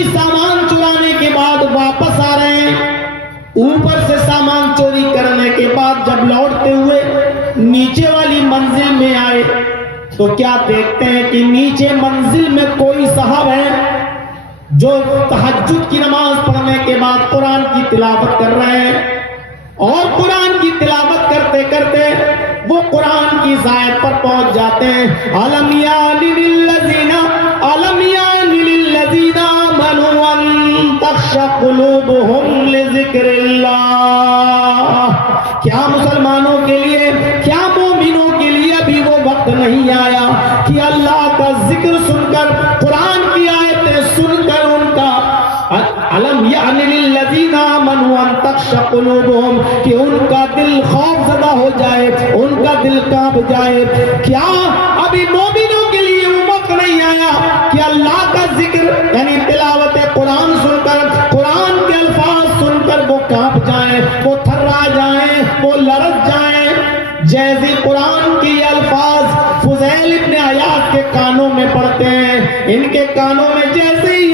नीचे सामान चुराने के बाद वापस आ रहे हैं, ऊपर से सामान चोरी करने के बाद जब लौटते हुए नीचे वाली मंजिल में आए तो क्या देखते हैं कि नीचे मंजिल में कोई साहब है जो तहज्जुद की नमाज पढ़ने के बाद कुरान की तिलावत कर रहे हैं, और कुरान की तिलावत करते करते वो कुरान की आयत पर पहुंच जाते हैं। अलम यानि लिल्लज़ीना आमनू अन तख़्शअ क़ुलूबुहुम लिज़िक्रिल्लाह। क्या मुसलमानों के लिए, क्या मोमिनों के लिए अभी वो वक्त नहीं आया कि अल्लाह का जिक्र सुनकर, कुरान की आयतें सुनकर उनका अलम यानि लिल्लज़ीना आमनू अन तख़्शअ क़ुलूबुहुम, कि उनका दिल खौफज़दा हो जाए, उनका दिल कांप जाए। क्या अभी मोमिनों के लिए वो वक्त नहीं आया कि अल्लाह का जिक्र यानी तिलावत कुरान सुनकर, कुरान के अल्फाज सुनकर वो कांप जाए, वो थर्रा जाए, वो लरज़ जाए। जैसे कुरान के अल्फाज फुज़ैल इब्न अयाद के कानों में पड़ते हैं, इनके कानों में जैसे ही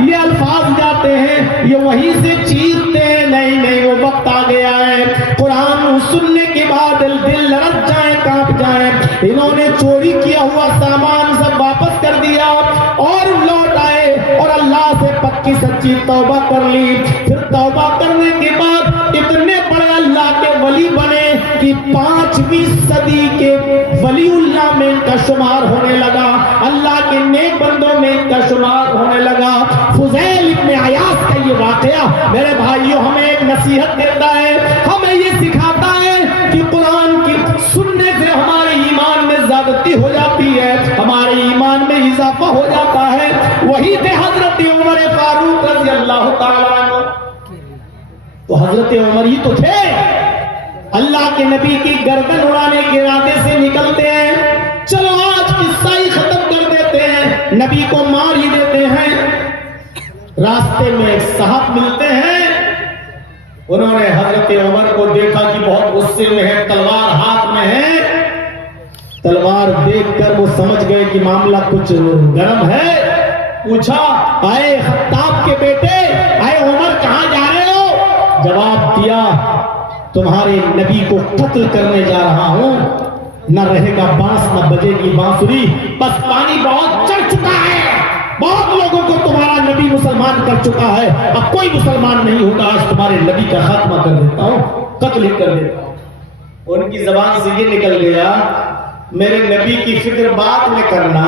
ये अल्फाज जाते हैं ये वहीं से चीखते हैं, नहीं नहीं वो वक्त आ गया है। कुरान सुनने के बाद दिल लरज़ जाए, कांप जाए। इन्होंने चोरी किया हुआ सामान सब वापस कर दिया और लौट आए और अल्लाह से पक्की सच्ची तौबा कर ली। फिर तौबा करने के बाद इतने बड़े अल्लाह के वली बने कि 5वीं सदी के वलीउल्लाह में इनका शुमार होने लगा, अल्लाह के नेक बंदों में इनका शुमार होने लगा। फुज़ैल इब्न अयाद का ये वाकया मेरे भाइयों हमें एक नसीहत देता है, हमें ये सिखाता है कि कुरान की सुनने से हमारे ईमान में ज़्यादती हो जाती है, हमारे ईमान में इजाफा हो जाता है। वही थे हजरत उमर फारूक रज़ी अल्लाह ताला अन्हु, तो हजरत उमर ही तो थे अल्लाह के नबी की गर्दन उड़ाने के इरादे से निकलते हैं, चलो आज किस्सा ही खत्म कर देते हैं, नबी को मार ही देते हैं। रास्ते में एक साहब मिलते हैं, उन्होंने हजरत उमर को देखा कि बहुत गुस्से में है, तलवार हाथ में है। तलवार देखकर वो समझ गए कि मामला कुछ गर्म है। पूछा, आए खत्ताब के बेटे, आए उमर कहां जा रहे हो? जवाब दिया, तुम्हारे नबी को कत्ल करने जा रहा हूं, न रहेगा बांस न बजेगी बांसुरी, बस पानी बहुत चढ़ चुका है, बहुत लोगों को तुम्हारा नबी मुसलमान कर चुका है, अब कोई मुसलमान नहीं होगा, आज तुम्हारे नबी का खात्मा कर देता हूं, कत्ल ही कर देता हूं। उनकी जबान से ये निकल गया, मेरे नबी की फिक्र बाद में करना,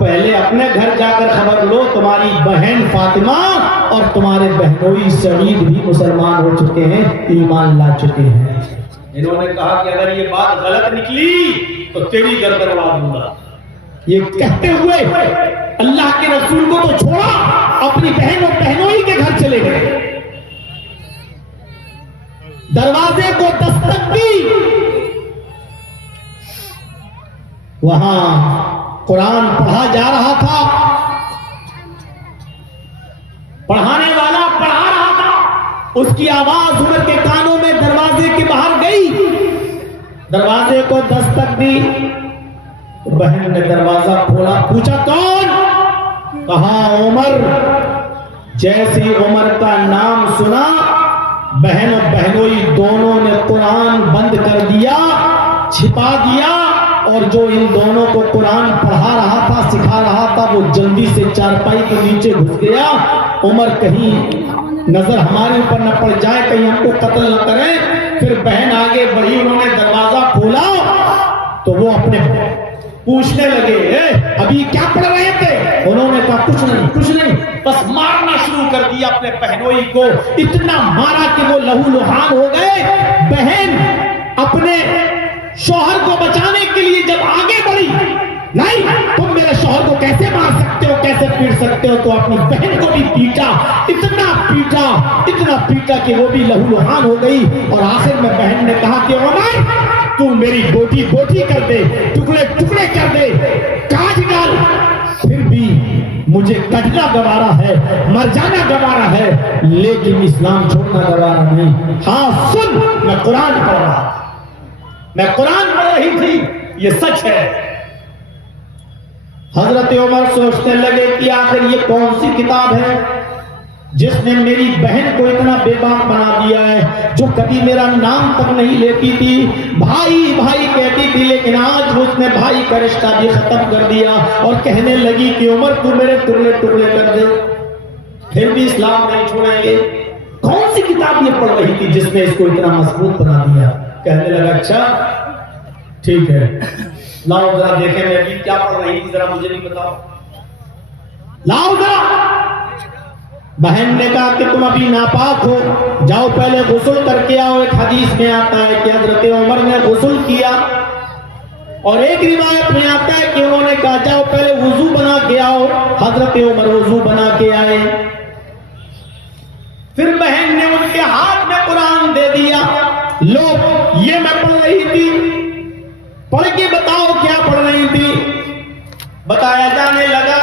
पहले अपने घर जाकर खबर लो, तुम्हारी बहन फातिमा और तुम्हारे बहनोई सईद भी मुसलमान हो चुके हैं, ईमान ला चुके हैं। इन्होंने कहा कि अगर ये बात गलत निकली तो तेरी गर्दन उड़ा दूंगा। ये कहते हुए अल्लाह के रसूल को तो छोड़ा, अपनी बहन और बहनोई के घर चले गए। दरवाजे को दस्तक दी, वहां कुरान पढ़ा जा रहा था, पढ़ाने वाला पढ़ा रहा था, उसकी आवाज उमर के कानों में दरवाजे के बाहर गई। दरवाजे को दस्तक दी, बहन ने दरवाजा खोला, पूछा कौन? कहा उमर। जैसे उमर का नाम सुना, बहन और बहनोई दोनों ने कुरान बंद कर दिया, छिपा दिया, और जो इन दोनों को कुरान पढ़ा रहा था, सिखा रहा था, वो जल्दी से चारपाई के नीचे घुस गया। उमर कहीं नजर हमारे ऊपर न पड़ जाए, कहीं हमको कत्ल न करें। फिर बहन आगे बढ़ी, उन्होंने दरवाजा खोला तो वो अपने पूछने लगे, अभी क्या पढ़ रहे थे? उन्होंने कहा कुछ नहीं, बस मारना शुरू कर दिया अपने बहनोई को, इतना मारा कि वो लहू लुहान हो गए। बहन अपने शौहर को बचाने के लिए जब आगे बढ़ी, नहीं तुम मेरे शौहर को कैसे मार सकते हो, कैसे पीट सकते हो, तो अपनी बहन को भी पीटा, इतना पीटा कि वो भी लहूलुहान हो गई। और आखिर में बहन ने कहा कि उमर तू मेरी बोटी कर दे, टुकड़े कर दे, काट डाल, फिर भी मुझे कटना गवारा है, मर जाना गवारा है, लेकिन इस्लाम छोड़ना गवारा नहीं। हाँ सुन, मैं कुरान पढ़ रहा, मैं कुरान पढ़ रही थी, ये सच है। हजरत उमर सोचने लगे कि आखिर ये कौन सी किताब है जिसने मेरी बहन को इतना बेबाक बना दिया है, जो कभी मेरा नाम तक नहीं लेती थी, भाई भाई कहती थी, लेकिन आज उसने भाई का रिश्ता भी खत्म कर दिया और कहने लगी कि उमर तू मेरे टुकड़े टुकड़े कर दे, फिर भी इस्लाम नहीं छोड़ेंगे। कौन सी किताब ये पढ़ रही थी जिसने इसको इतना मजबूत बना दिया? कहने लगा अच्छा ठीक है, लाओ जरा देखें मैं भी क्या पढ़ रही थी, जरा मुझे भी बताओ, लाओ जरा। बहन ने कहा कि तुम अभी नापाक हो, जाओ पहले गुस्ल करके आओ। एक हदीस में आता है कि हजरत उमर ने गुस्ल किया और एक रिवायत में आता है कि उन्होंने कहा जाओ पहले वुजू बना के आओ। हजरत उमर वुजू बना के आए, फिर बहन ने उनके हाथ में कुरान दे दिया, लो ये मैं पढ़ रही थी, पढ़ के बताओ क्या पढ़ रही थी। बताया जाने लगा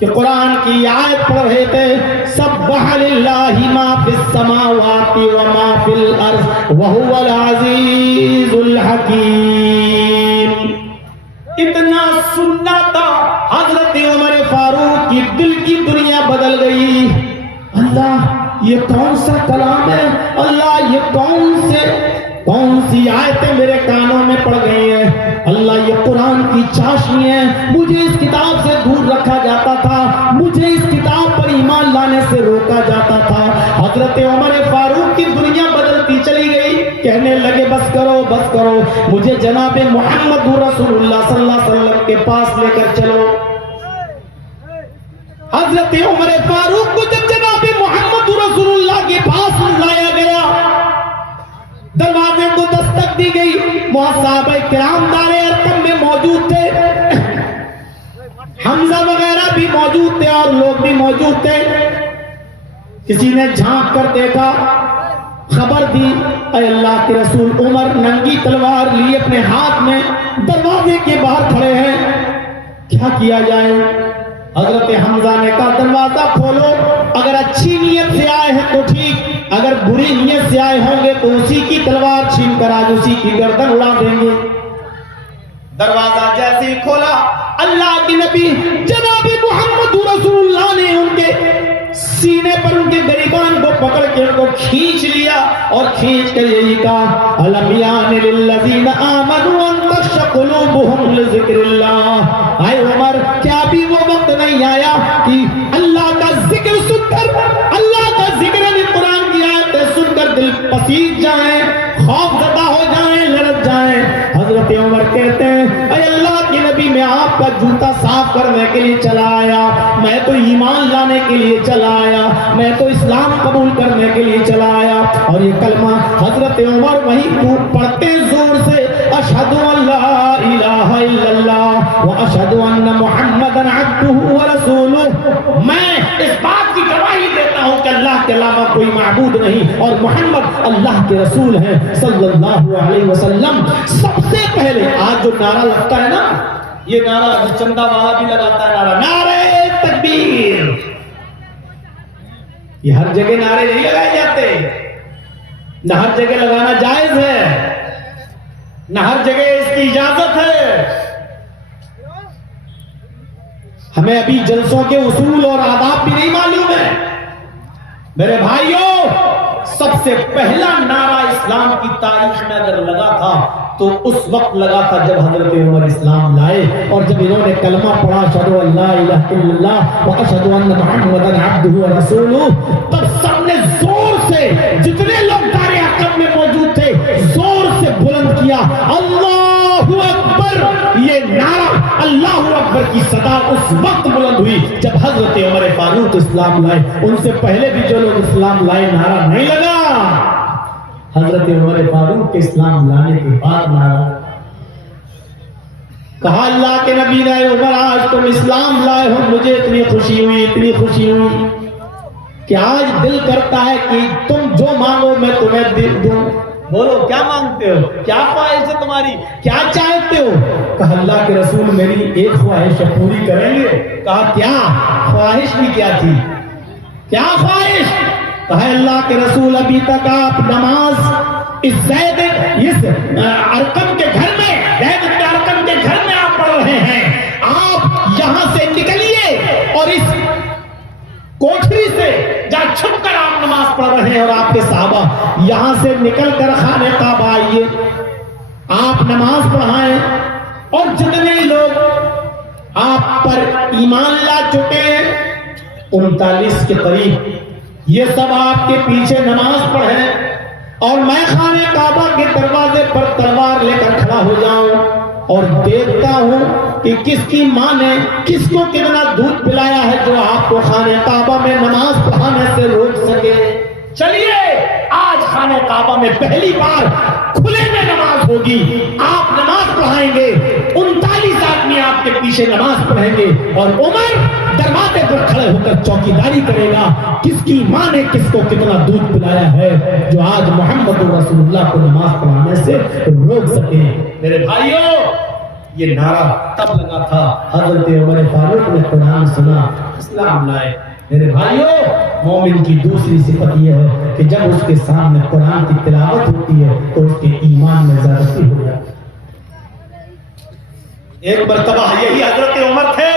कि कुरान की आयत पढ़ रहे थे, सब्बह लिल्लाहि मा फिस समावाति व मा फिल अर्ज़ व हुवल अज़ीज़ुल हकीम। इतना सुनना था, हजरत उमर फारूक की दिल की दुनिया बदल गई। अल्लाह ये कौन सा कलाम है, अल्लाह ये कौन सी आयतें मेरे कानों में पड़ गई हैं, अल्लाह ये कुरान की चाशनी है। मुझे इस किताब से दूर रखा जाता था, मुझे इस किताब पर ईमान लाने से रोका जाता था। हजरत उमर फारूक की दुनिया बदलती चली गई। कहने लगे बस करो, मुझे जनाब मोहम्मद रसूलुल्लाह सल्लल्लाहु अलैहि वसल्लम के पास लेकर चलो। हजरत उमर फारूक को जब जनाब मोहम्मद रसूलुल्लाह के पास लाया गया, दरवाजे को दस्तक दी गई। वहां साहबे किराम दारे अरकम में मौजूद थे, हमजा वगैरह भी मौजूद थे और लोग भी मौजूद थे। किसी ने झांक कर देखा, खबर दी, अल्लाह के रसूल उमर नंगी तलवार लिए अपने हाथ में दरवाजे के बाहर खड़े हैं, क्या किया जाए। हजरत हमजा ने कहा दरवाजा खोलो, अगर अच्छी नीयत से आए हैं तो ठीक, अगर बुरी नीयत से आए होंगे तो उसी की तलवार छीन कर आज उसी की गर्दन उड़ा देंगे। दरवाजा जैसे ही खोला, अल्लाह के नबी जनाब मोहम्मद रसूलुल्लाह ने उनके सीने पर उनके गरिबान को पकड़ के उनको खींच लिया और खींच कर यही कहा, अलम यानि लिल्लज़ीना आमनू अन तख़्शअ क़ुलूबुहुम लिज़िक्रिल्लाह। आए उमर, क्या भी वो वक्त नहीं आया कि अल्लाह का जिक्र सुनकर, अल्लाह का जिक्र कुरान की आयतें सुनकर दिल पसीज जाए, खौफज़दा हो जाए, लड़क जाए। हजरत उमर कहते हैं अल्लाह के नबी, मैं आपका जूता साफ करने के लिए चला आया, मैं तो ईमान लाने के लिए चला आया, मैं तो इस्लाम कबूल करने के लिए चला आया। और ये कलमा हजरत उमर वही पढ़ते जोर से, अशहदु अल्ला इलाहा इल्लल्लाह व अशहदु अन्ना मुहम्मदन अब्दुहु व रसूलुहु। मैं इस बात की गवाही देता हूं कि अल्लाह के अलावा कोई माबूद नहीं और मोहम्मद अल्लाह के रसूल हैं सल्लल्लाहु अलैहि वसल्लम। सबसे पहले आज जो नारा लगता है ना, ये नारा चंदा वाला भी लगाता है, नारे तकबीर। ये हर जगह नारे नहीं लगाए जाते, न हर जगह लगाना जायज है, न हर जगह इसकी इजाजत है। हमें अभी जलसों के उसूल और आदाब भी नहीं मालूम है। मेरे भाइयों, सबसे पहला नारा इस्लाम की तारीख में अगर लगा था तो उस वक्त लगा था जब हजरत उमर इस्लाम लाए और जब इन्होंने कलमा पढ़ा, अशहदु अल्ला इलाहा इल्लल्लाह व अशहदु अन्ना मुहम्मदन अब्दुहु व रसूलुहु, तब सबने जोर से, जितने लोग दारे अक़ब में मौजूद थे, जोर से बुलंद किया अल्लाहु अकबर। ये नारा अल्लाहु अकबर की सदा उस वक्त बुलंद हुई जब हजरत उमर फारूक इस्लाम लाए। उनसे पहले भी जो लोग इस्लाम लाए नारा नहीं लगा, हजरत उमर फारूक के इस्लाम लाने के बाद नारा। कहा अल्लाह के नबी ने, उमर आज तुम इस्लाम लाए हो, मुझे इतनी खुशी हुई कि आज दिल करता है कि तुम जो मांगो मैं तुम्हें दे दूं। बोलो क्या मांगते हो, क्या ख्वाहिश है तुम्हारी, क्या चाहते हो। कहा अल्लाह के रसूल मेरी एक ख्वाहिश पूरी करेंगे। कहा क्या ख्वाहिश भी क्या थी, क्या ख्वाहिश। कहा अल्लाह के रसूल अभी तक आप नमाज इस ज़ैद अरकम के घर में, ज़ैद इब्न अरकम के घर में आप पढ़ रहे हैं, आप यहां से निकलिए और इस कोठरी से जहां छुपकर आप नमाज पढ़ रहे हैं और आपके साहबा, यहां से निकलकर खाने काबा आइए, आप नमाज पढ़ाएं और जितने लोग आप पर ईमान ला चुके हैं 39 के करीब, ये सब आपके पीछे नमाज पढ़े और मैं खाने काबा के दरवाजे पर तलवार लेकर खड़ा हो जाऊं और देखता हूं कि किसकी मां ने किसको कितना दूध पिलाया है जो आपको खाने काबा में नमाज पढ़ाने से रोक सके। चलिए आज खाने काबा में पहली बार खुले में नमाज होगी, आप नमाज पढ़ाएंगे, 39 आदमी आपके पीछे नमाज पढ़ेंगे और उमर दरवाजे पर खड़े होकर चौकीदारी करेगा, किसकी मां ने किसको कितना दूध पिलाया है जो आज मोहम्मद रसूलुल्लाह को नमाज पढ़ाने से रोक सके। मेरे भाइयों, ये नारा तब लगा था हजरत उमर फारूक ने कुरान सुना, इस्लाम लाए। मेरे भाइयों, मोमिन की दूसरी सिफत यह है कि जब उसके सामने कुरान की तिलावत होती है तो उसके ईमान में ज़्यादती हो जाती है। एक मर्तबा यही हजरत उमर थे,